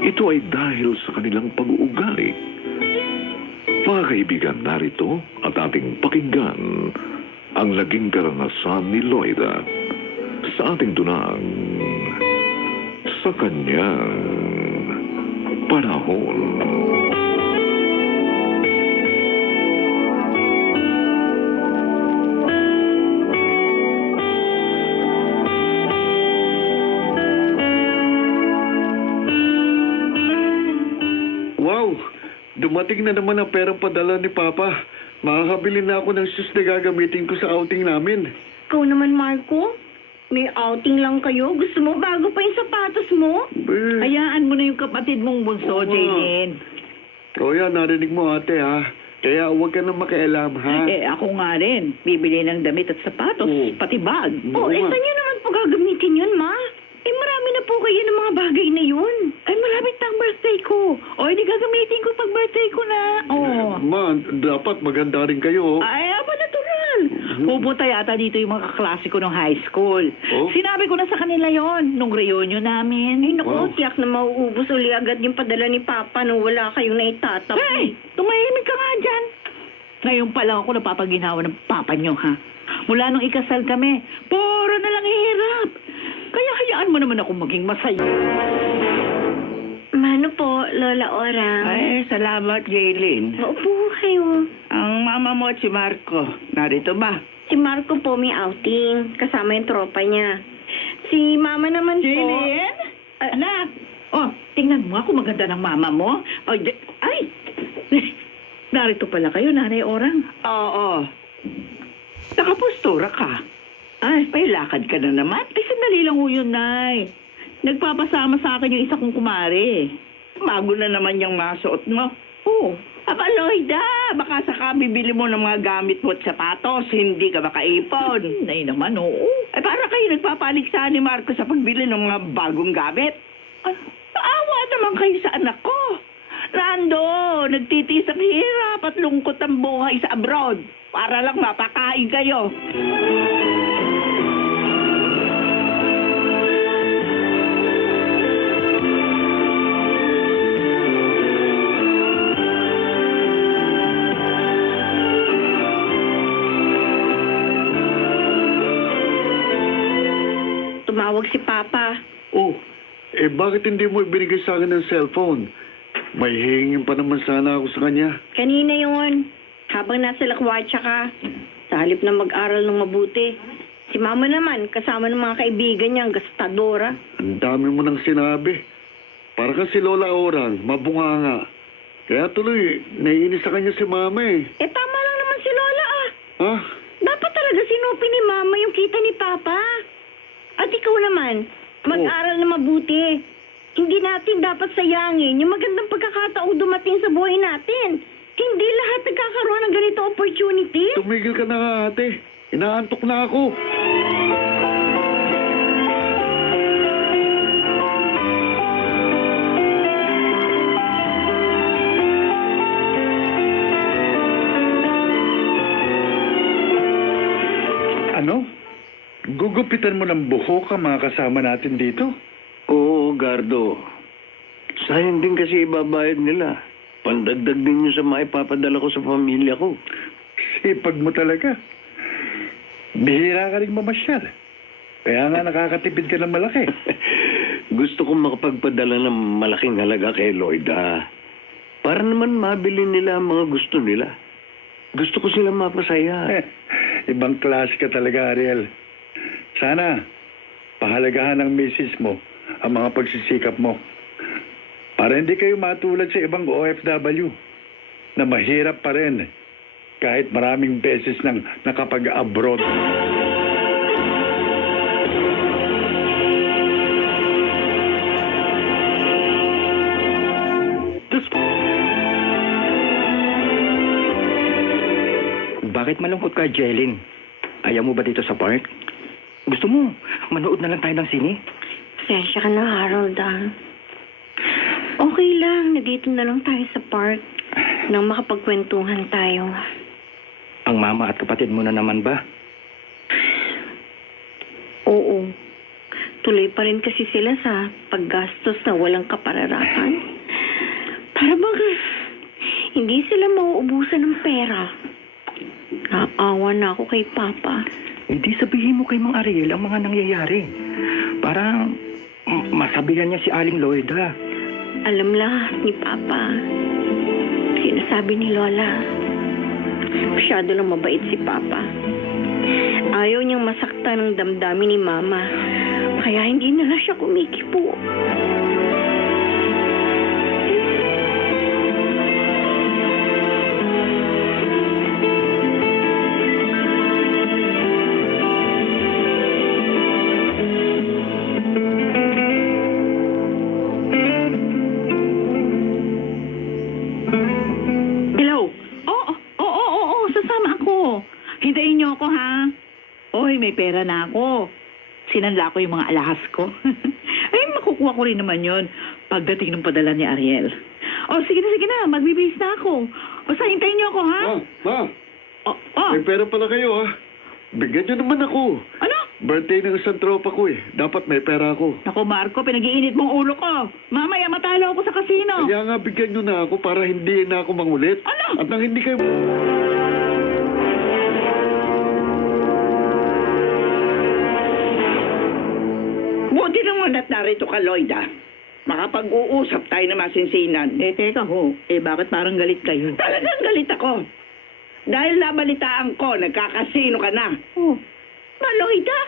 ito ay dahil sa kanilang pag-uugali. Mga kaibigan, narito at ating pakinggan ang naging karanasan ni Loida sa ating dunang sa kanyang panahon. Wow! Dumating na naman ang perang padala ni Papa. Makakabili na ako ng shoes na gagamitin ko sa outing namin. Ikaw naman, Marco. May outing lang kayo. Gusto mo bago pa yung sapatos mo? Hayaan mo na yung kapatid mong bunso, Oo nga. Jaylin. Roya, narinig mo ate ha. Kaya huwag ka na makialam ha. Ako nga rin. Bibili ng damit at sapatos, Oo. pati bag. Oo nga. Saan nyo naman po gagamitin yun, Ma? Marami na po kayo ng mga bagay na yun. Ay, malapit na ang birthday ko. O, hindi gagamitin ko pag birthday ko na. Ma, dapat maganda rin kayo. Ay, aba, natural. Pupunta yata dito yung mga kaklase ko ng high school. Oh? Sinabi ko na sa kanila yon nung reunion namin. Ay, naku, Wow. tiyak na mauubos uli agad yung padala ni Papa nung wala kayong naitatapi. Hey, tumahimik ka nga dyan. Ngayon pa lang ako napapaginawa ng papa nyo, ha? Mula nung ikasal kami, puro na lang hirap. Kaya hayaan mo naman ako maging masaya. Mano po, Lola Ora? Ay, salamat, Jaylin. Maupo kayo. Ang mama mo at si Marco, narito ba? Si Marco po may outing. Kasama yung tropa niya. Si Mama naman po... Jaylin? Anak! Oh, tingnan mo ako maganda ng mama mo. Oh, ay! Narito pala kayo, Nanay Orang. Oo. Nakapustura ka. Ay, pailakad ka na naman. Ay, sandali lang ho yun, Nay. Nagpapasama sa akin yung isa kong kumare. Bago na naman yung masuot mo. Oh, Aba, Loida, baka saka bibili mo ng mga gamit mo at sapatos, hindi ka makaipon. Nay naman, oo. Ay, para kayo nagpapaligsahan ni Marco sa pagbili ng mga bagong gamit. Ay, paawa naman kayo sa anak ko. Rando, nagtitiis ang hirap at lungkot ang buhay sa abroad para lang mapakain kayo. Tumawag si Papa. Oh, bakit hindi mo ibinigay sa akin ng cellphone? May hingin pa naman sana ako sa kanya. Kanina yun. Habang nasa lakwatsa ka. Sa halip na mag-aral ng mabuti. Si Mama naman, kasama ng mga kaibigan niya, ang gastadora. Ang dami mo nang sinabi. Para ka si Lola Orang, mabunganga. Kaya tuloy, naiinis sa kanya si Mama eh. Tama lang naman si Lola ah. Ha? Dapat talaga sinupi ni Mama yung kita ni Papa. At ikaw naman, mag-aral na mabuti. Hindi natin dapat sayangin yung magandang pagkakataong dumating sa buhay natin. Hindi lahat nagkakaroon ng ganito opportunity. Tumigil ka na nga ate. Inaantok na ako. Ano? Gugupitan mo ng buhok ang mga kasama natin dito? Oo, Gardo. Sayang din kasi ibabayad nila. Pandagdag din yun sa maipapadala ko sa pamilya ko. Sipag mo talaga. Bihira ka rin mamasyal. Kaya nga nakakatipid ka ng malaki. Gusto kong makapagpadala ng malaking halaga kay Loida. Para naman mabili nila ang mga gusto nila. Gusto ko sila mapasaya. Ibang klase ka talaga, Ariel. Sana, pahalagahan ng misis mo ang mga pagsisikap mo. Para hindi kayo matulad sa ibang OFW na mahirap pa rin kahit maraming beses nang nakapag-abroad. Bakit malungkot ka, Jelin? Ayaw mo ba dito sa park? Gusto mo, manood na lang tayo ng sine? Pasensya ka na, Harold ah. Okay lang, nandito na lang tayo sa park nang makapagkwentuhan tayo. Ang mama at kapatid mo na naman ba? Oo. tuloy pa rin kasi sila sa paggastos na walang kapararapan. Para bang hindi sila mauubusan ng pera. Naawa na ako kay Papa. Hindi sabihin mo kay Mang Ariel ang mga nangyayari. Parang masabihan niya si Aling Loida. Alam lahat ni Papa. Sinasabi ni Lola. Masyado lang mabait si Papa. Ayaw niyang masaktan ng damdamin ni Mama. Kaya hindi na siya kumikipo. Hello? Oo, sasama ako. Hintayin niyo ako, ha? Oy, may pera na ako. Sinanla ko yung mga alahas ko. Ay, makukuha ko rin naman yon pagdating ng padala ni Ariel. Sige na. Magbibihis na ako. Sa hintayin niyo ako, ha? Ma, Oh. may pera pala kayo, ha? Bigyan niyo naman ako. Ano? Birthday ng isang tropa ko, eh. Dapat may pera ako. Naku, Marco, pinag-iinit mong ulo ko. Mamaya matalo ako sa kasino. Kaya nga bigyan niyo na ako para hindi na ako mangulit. Ano? At nang hindi kayo... Buti naman at narito ka, Loida. Makapag-uusap tayo na masinsinan. Teka ho. Bakit parang galit kayo? Talagang galit ako. Dahil nabalitaan ko, nagkakasino ka na. Oh. Loida,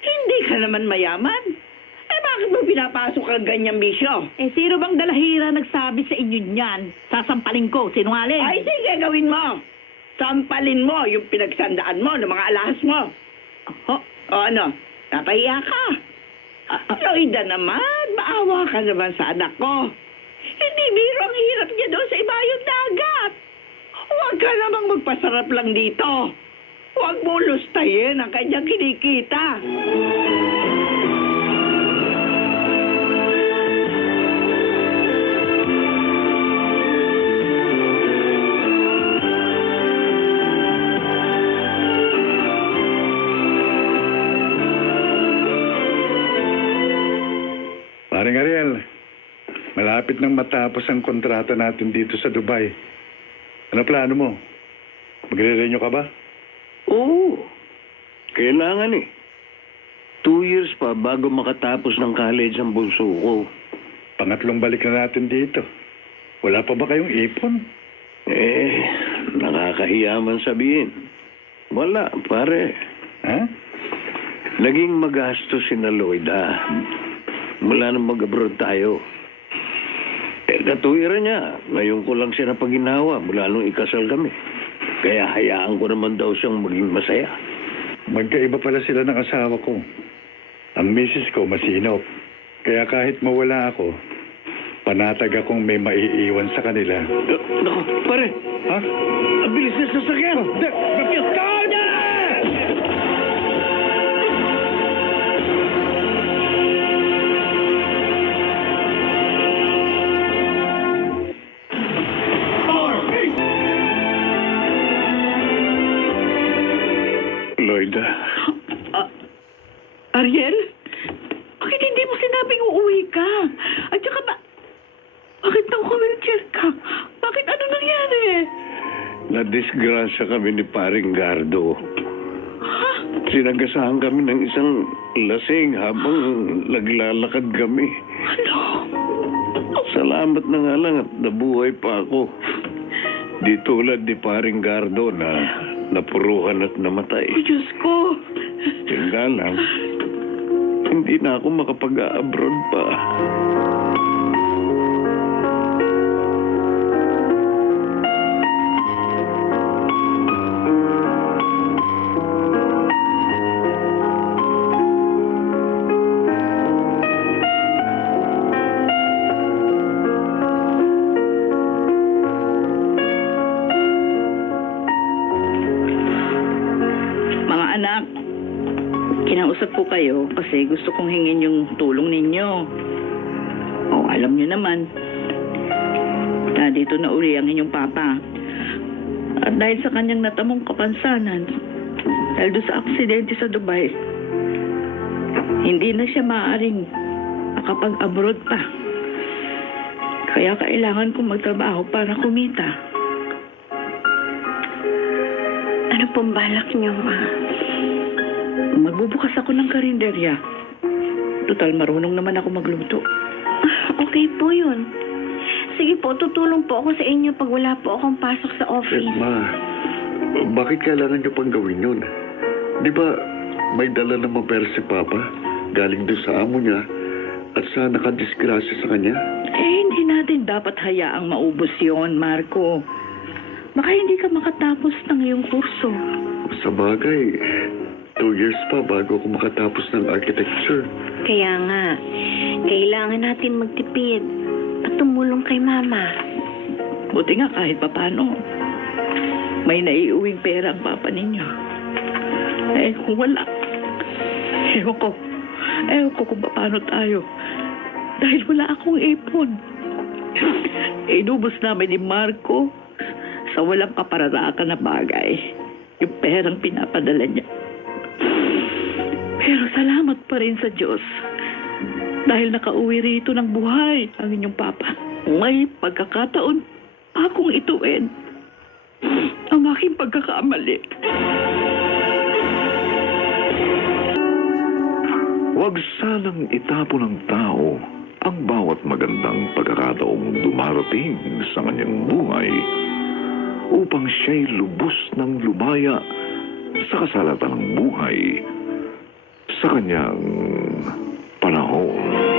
hindi ka naman mayaman. Bakit mo pinapasok ang ganyang bisyo? Sino bang dalahira nagsabi sa inyo niyan? Sasampalin ko, sinungaling. Ay, sige, gawin mo. Sampalin mo yung pinagsandaan mo ng mga alahas mo. Oh. O ano, napahiya ka. Loida naman, maawa ka naman sa anak ko. Hindi biro ang hirap niya doon sa ibayong dagat. Huwag ka namang magpasarap lang dito. Huwag mo lustayin ang kanyang kinikita. Paring Ariel, malapit nang matapos ang kontrata natin dito sa Dubai. Ano plano mo? Magre-renew ka ba? Oo. Kailangan eh. 2 years pa bago makatapos ng college ang bunso ko. Pangatlong balik na natin dito. Wala pa ba kayong ipon? Nakakahiya man sabihin. Wala, pare. Ha? Naging magastos si na Loida. Mula nang mag-abroad tayo. Katuwiran niya. Ngayon ko lang siya napaginawa mula nung ikasal kami. Kaya hayaan ko naman daw siyang maging masaya. Magkaiba pala sila ng asawa ko. Ang misis ko masinop. Kaya kahit mawala ako, panatag akong may maiiwan sa kanila. Naku, pare. Ha? Ang bilis na sasakyan. Loida. Ariel? Bakit hindi mo sinabing uuwi ka? At saka bakit nang wheelchair ka? Bakit ano nangyari? Nadisgrasya kami ni Paring Gardo. Ha? Sinagasahan kami ng isang lasing habang naglalakad kami. Ano? Salamat na nga lang at nabuhay pa ako. Di tulad ni Paring Gardo na napuruhan at namatay. Ay, Diyos ko. Tingga lang, hindi na ako makapag-abroad pa. Mga anak, kinausap ko kayo kasi gusto kong hingin yung tulong ninyo. Alam nyo naman, na dito na uli ang inyong papa. At dahil sa kanyang natamong kapansanan, dahil doon sa aksidente sa Dubai, Hindi na siya maaaring makapag-abroad pa. Kaya kailangan kong magtrabaho para kumita. Ano pong balak niyo, Ma? Magbubukas ako ng karinderya. Total, marunong naman ako magluto. Okay po yun. Sige po, tutulong po ako sa inyo pag wala po akong pasok sa office. Ma, bakit kailangan niyo pang gawin yun? Di ba may dala naman pera si Papa galing doon sa amo niya at sa nakadisgrasya sa kanya? Hindi natin dapat hayaang maubos yon, Marco. Baka hindi ka makatapos ng iyong kurso. Sa bagay, 2 years pa bago ako makatapos ng architecture. Kaya nga, kailangan natin magtipid at tumulong kay Mama. Buti nga kahit papano. May naiuwing pera ang papa ninyo. Kung wala, ewan ko kung paano tayo. Dahil wala akong ipon. Inubos namin ni Marco sa walang kapararakan na bagay. Yung perang pinapadala niya. Pero salamat pa rin sa Diyos. Dahil nakauwi rito ng buhay ang inyong papa. May pagkakataon akong ituin ang aking pagkakamali. Huwag sanang itapo ng tao ang bawat magandang pagkakataong dumarating sa kanyang buhay upang siya'y lubos ng lumaya sa kasalatan ng buhay sa kanyang panahon.